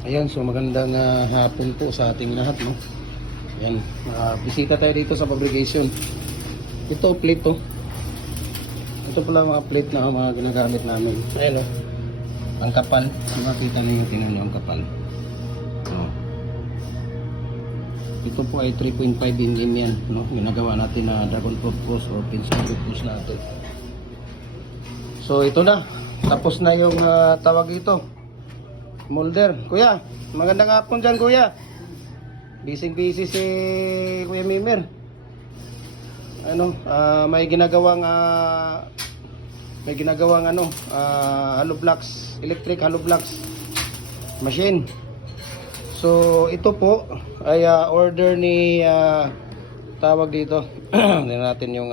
Ayan, so magandang hapon po sa ating lahat, no? Ayan, bisita tayo dito sa fabrication. Ito, plate to. Ito pala mga plate na mga ginagamit namin. Ayan, no? Ang kapal. Makita niyo, tingnan niyo ang kapal. Oh. Ito po ay 3.5 mm yan, no? Ginagawa natin na dragon fruit cross or pencil fruit cross natin. So, ito na. Tapos na yung tawag ito. Molder. Kuya, magandang hapon dyan, kuya. Busy si Kuya Mimer. Ano, may ginagawang hollow blocks, electric hollow blocks machine. So, ito po ay order ni tawag dito. Tingnan natin yung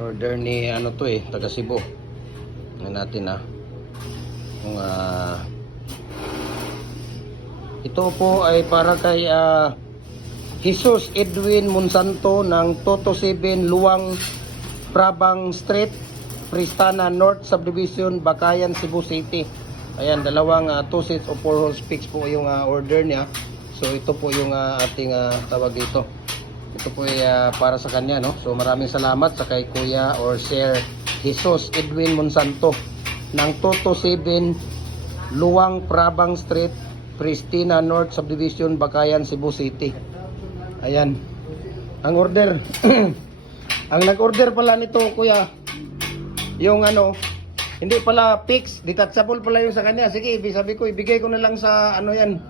order ni ano to taga Cebu. Natin kung ito po ay para kay Jesus Edwin Monsanto ng 227 Luang Prabang Street, Pristana North Subdivision, Bakayan, Cebu City. Ayan, dalawang 2 sets of 4 holes fix po yung order niya. So ito po yung ating tawag dito. Ito po ay para sa kanya, no? So maraming salamat sa kay Kuya or Sir Jesus Edwin Monsanto ng 227 Luang Prabang Street, Pristina North Subdivision, Bakayan, Cebu City. Ayan. Ang order. Ang nag-order pala nito, kuya, yung hindi pala fix, detachable pala yung sa kanya. Sige, sabi ko, ibigay ko na lang sa yan.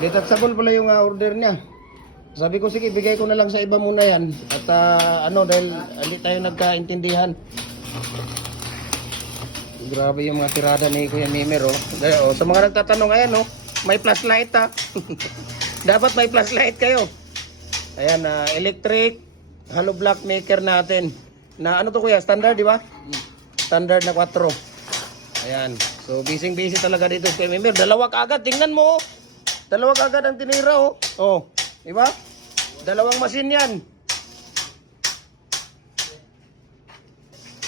Detachable pala yung order niya. Sabi ko, sige, bigay ko na lang sa iba muna yan. At dahil hindi tayo nagkaintindihan. Grabe yung mga tirada ni Kuya Mimer, oh. Sa mga nagtatanong, ayan, oh, may flashlight, ha. Dapat may flashlight kayo. Ayan, electric hollow block maker natin. Na ano to, kuya? Standard, di ba? Standard na 4. Ayan. So, busy talaga dito Kuya Mimer. Dalawa kaagad, tingnan mo, oh. Dalawa kaagad ang tinira, oh. Oh, di ba? Dalawang machine yan.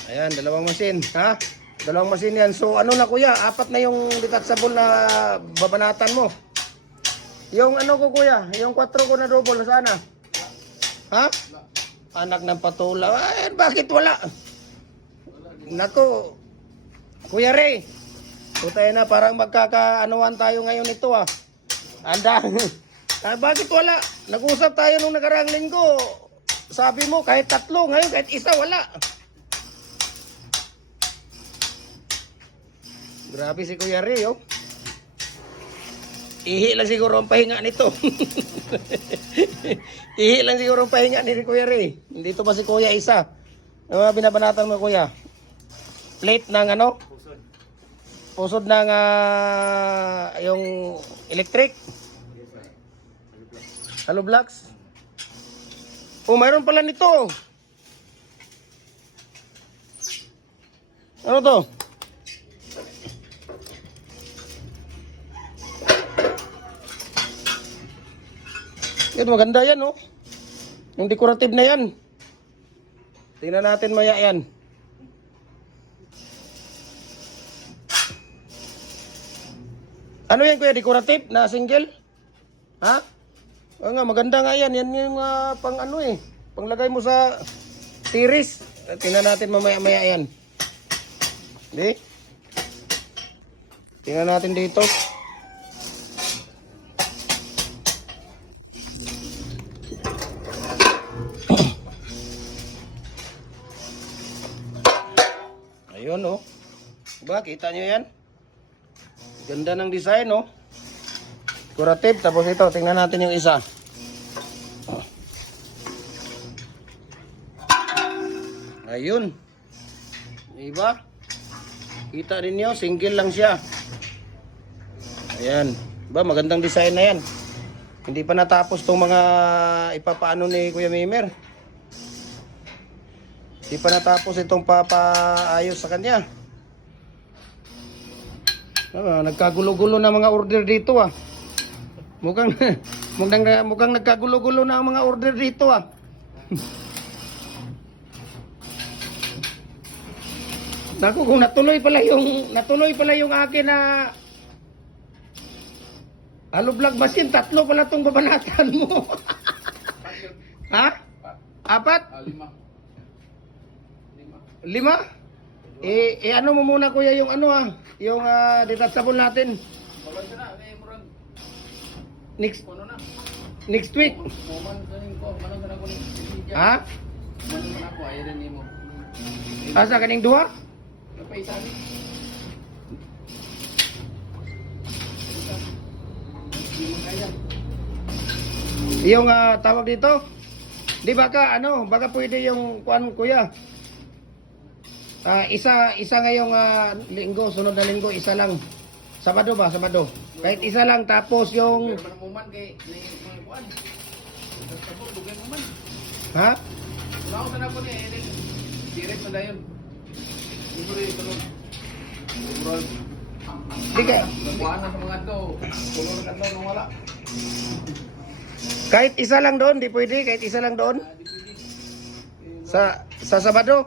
Ayan, dalawang machine, ha? Dalawang machine yan. So, ano na, kuya? 4 na yung detachable na babanatan mo. Yung ko, kuya? Yung 4 ko na double, sana? Ha? Anak ng patula. Ay, bakit wala? Nako. Kuya Ray. Putay na, parang magkakaanuan tayo ngayon ito, ah. Anda. Bakit wala? Nag-usap tayo nung nakarang linggo. Sabi mo, kahit 3. Ngayon, kahit 1, wala. Grabe si Kuya Ray, oh. Ihi lang siguro ang pahinga nito. Ihi lang siguro ang pahinga ni Kuya Ray. Dito pa si Kuya isa. Ano mga binabanatan mo, Kuya? Plate ng Pusod ng yung electric. Hollow blocks. Oh, mayroon pala nito. Ano to? Ito maganda yan, oh. Yung decorative na yan. Tingnan natin maya yan. Ano yan, kuya? Decorative na single? Ha? Oo nga, maganda nga yan. Yan yung panglagay mo sa tiris. Tingnan natin mamaya yan. Di? Tingnan natin dito. Ayun, oh. Diba? Kita nyo yan? Ganda ng design, oh. Decorative. Tapos ito, tingnan natin yung isa. Ayun. Diba? Kita ninyo, single lang siya. Ayan. Diba? Magandang design na yan. Hindi pa natapos tong mga ipapaano ni Kuya Mimer. Di pa natapos itong papaayos sa kanya. Nagkagulo-gulo na mga order dito, ah. Mukhang nagkagulo-gulo na ang mga order dito, ah. Naku, kung natuloy pala yung akin na Halo vlog machine, 3 pala tong babanatan mo. Ha? 4? 5? Ano mo muna kuya yung ano yung detachable natin. Next week. Ha? Asa kaning duha? Yung tawag dito, di baka baka pwede yung kuan kuya. Isa ngayong linggo, sunod na linggo isa lang. Sabado ba? Sabado. Kahit isa lang tapos yung ha? Di ka. Kahit isa lang doon, di pwede. Kahit isa lang doon. Sa Sabado.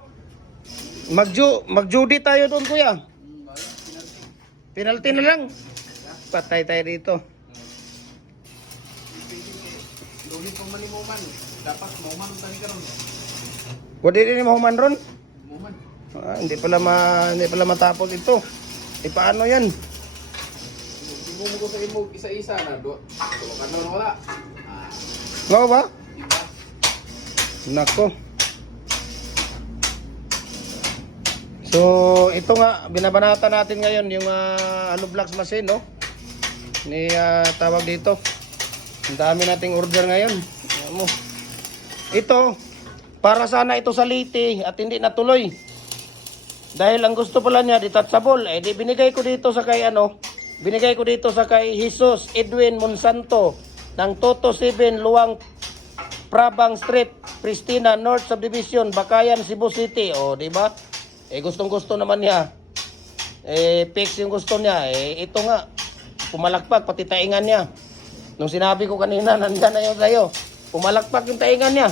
Mag-Judy tayo doon, kuya. Penalty na lang. Patay tayo dito. Wala din mahuman ron. Hindi pala matapos ito. Paano yan? Mo ko sa imo isa-isa na do. Tulokan na wala. Nga ba? Nako. So, ito nga, binabanata natin ngayon yung Halo Vlogs machine, no? Ni tawag dito. Ang dami nating order ngayon. Ayan mo. Ito, para sana ito sa Leyte at hindi natuloy. Dahil ang gusto pala niya, detachable. Di binigay ko dito sa kay binigay ko dito sa kay Jesus Edwin Monsanto ng Toto 7 Luang Prabang Street, Pristina North Subdivision, Bakayan, Cebu City. O, di ba? Gustong-gusto naman niya. Fix yung gusto niya. Ito nga, pumalakpak, pati taingan niya. Nung sinabi ko kanina, nandyan na yun sa'yo. Pumalakpak yung taingan niya.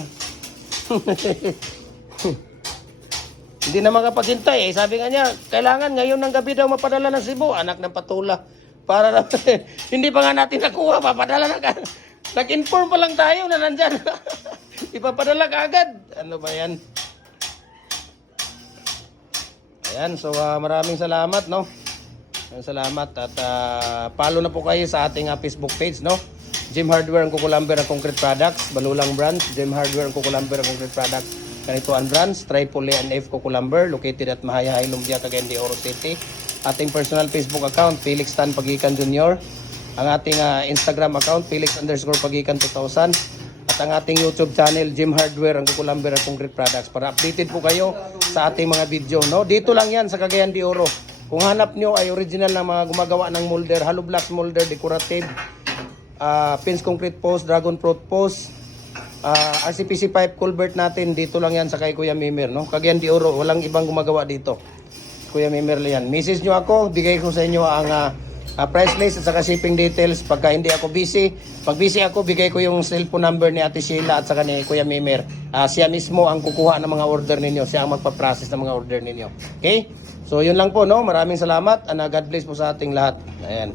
Hindi na makapaghintay. Sabi nga niya, kailangan ngayon ng gabi daw mapadala ng Cebu. Anak ng patula. Para na, hindi pa nga natin nakuha, papadala na ka. Nag-inform pa lang tayo na nandyan. Ipapadala ka agad. Ano ba yan? Ayan, so maraming salamat, no? Maraming salamat at follow na po kayo sa ating Facebook page, no? Jim Hardware ang Kukulamber ang Concrete Products, Balulang Branch, Jim Hardware ang Kukulamber ang Concrete Products, Kanituan Branch, Tripoli and F Kukulamber, located at Mahayay, Lumbia, Cagayan de Oro City. Ating personal Facebook account, Felix Tan Pagikan Jr. Ang ating Instagram account, Felix_Pagikan 2000. At ang ating YouTube channel, Jim Hardware ang Kukulamber ang Concrete Products. Para updated po kayo sa ating mga video, no? Dito lang yan sa Cagayan de Oro. Kung hanap nyo ay original na mga gumagawa ng molder, Halo Blocks molder, decorative, Pins Concrete Post, Dragon Fruit Post, RCPC pipe culvert natin, dito lang yan sa kay Kuya Mimer, no? Cagayan de Oro, walang ibang gumagawa dito. Kuya Mimer yan. Message nyo ako, bigay ko sa inyo ang price list at saka shipping details. Pagka hindi ako busy, pag busy ako, bigay ko yung cellphone number ni Ate Sheila at saka ni Kuya Mimer. Siya mismo ang kukuha ng mga order ninyo. Siya ang magpa-process ng mga order ninyo. Okay? So yun lang po, no? Maraming salamat and God bless po sa ating lahat. Ayan.